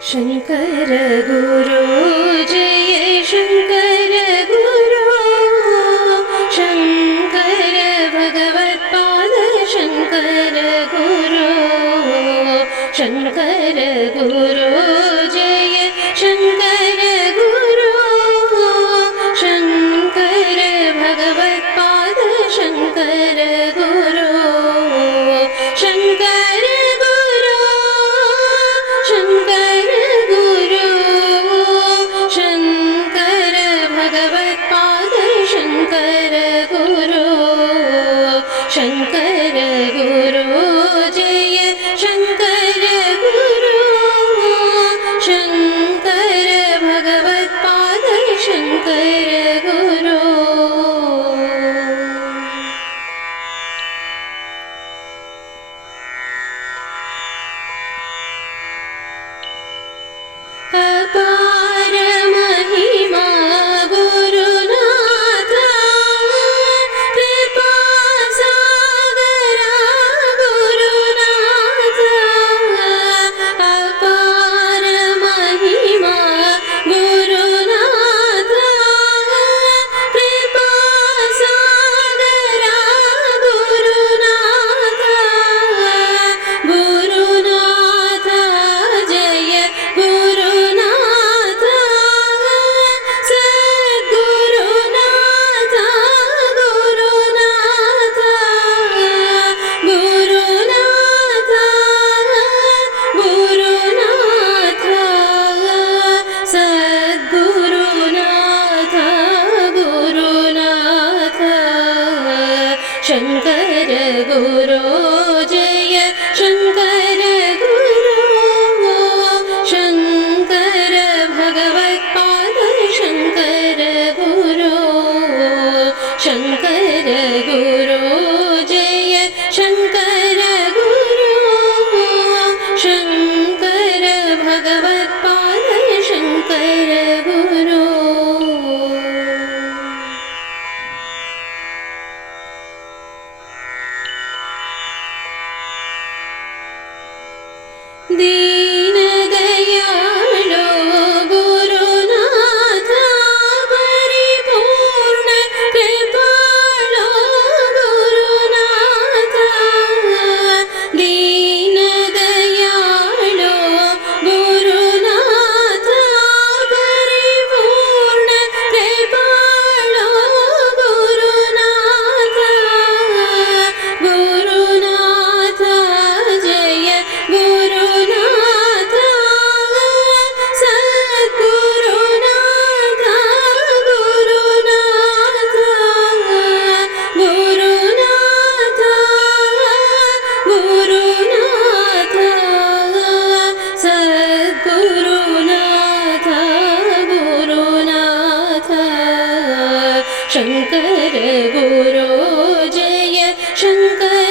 Shankara Guru Jaya Shankara Guru Shankara ഭഗവത്പാദ Shankara Guru Shankara Guru Shankar Guru Shankar Guru Shankara Guru de Shankar Guru Jai Shankar